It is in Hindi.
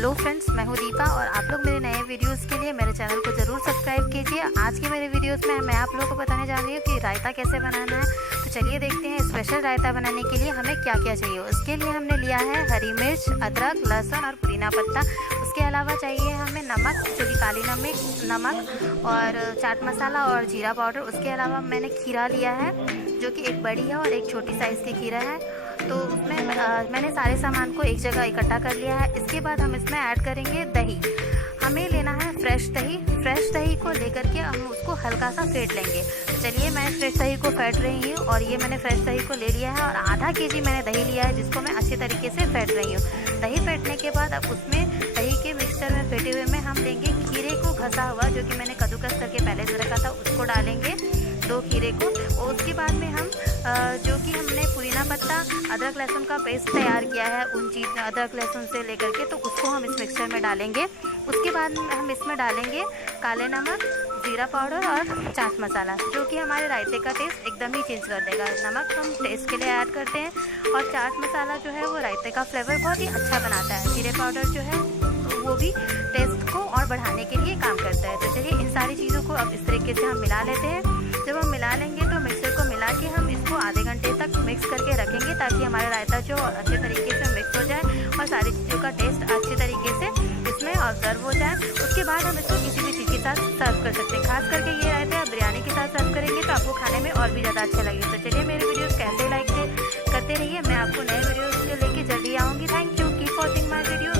हेलो फ्रेंड्स, मैं हूँ दीपा और आप लोग मेरे नए वीडियोस के लिए मेरे चैनल को ज़रूर सब्सक्राइब कीजिए। आज के मेरे वीडियोस में मैं आप लोगों को बताने जा रही हूँ कि रायता कैसे बनाना है। तो चलिए देखते हैं स्पेशल रायता बनाने के लिए हमें क्या क्या चाहिए। उसके लिए हमने लिया है हरी मिर्च, अदरक, लहसुन और पुदीना पत्ता। उसके अलावा चाहिए हमें नमक, चली काली नमक और चाट मसाला और जीरा पाउडर। उसके अलावा मैंने खीरा लिया है जो कि एक बड़ी है और एक छोटी साइज़ की खीरा है। तो उसमें मैंने सारे सामान को एक जगह इकट्ठा कर लिया है। इसके बाद हम इसमें ऐड करेंगे दही। हमें लेना है फ्रेश दही। फ्रेश दही को लेकर के हम उसको हल्का सा फेंट लेंगे। तो चलिए मैं फ्रेश दही को फेंट रही हूँ और ये मैंने फ्रेश दही को ले लिया है और आधा केजी मैंने दही लिया है जिसको मैं अच्छे तरीके से फेंट रही हूँ। दही फेंटने के बाद अब उसमें दही के मिक्सचर में फेंटे हुए में हम लेंगे खीरे को घसा हुआ जो कि मैंने कद्दूकस करके पहले से रखा था, उसको डालेंगे 2 खीरे को। और उसके बाद में हम जो कि हमने पुदीना पत्ता, अदरक लहसुन का पेस्ट तैयार किया है उन चीज़ अदरक लहसुन से लेकर के, तो उसको हम इस मिक्सचर में डालेंगे। उसके बाद हम इसमें डालेंगे काले नमक, जीरा पाउडर और चाट मसाला जो कि हमारे रायते का टेस्ट एकदम ही चेंज कर देगा। नमक हम टेस्ट के लिए ऐड करते हैं और चाट मसाला जो है वो रायते का फ्लेवर बहुत ही अच्छा बनाता है। जीरे पाउडर जो है वो भी टेस्ट को और बढ़ाने के लिए काम करता है। तो चलिए इन सारी चीज़ों को अब इस तरीके से हम मिला लेते हैं। जब हम मिला लेंगे तो मिक्सर को मिला के हम इसको आधे घंटे तक मिक्स करके रखेंगे ताकि हमारा रायता जो अच्छे तरीके से मिक्स हो जाए और सारी चीज़ों का टेस्ट अच्छे तरीके से इसमें ऑब्जर्व हो जाए। उसके बाद हम इसको किसी भी चीज़ के साथ सर्व कर सकते हैं। खास करके ये रायता बिरयानी के साथ सर्व करेंगे तो आपको खाने में और भी ज़्यादा अच्छा लगेगा। तो चलिए मेरे वीडियोज़ कैसे लाइक करते रहिए। मैं आपको नए वीडियोज़ लेके जल्दी आऊँगी। Thank you, keep watching my video.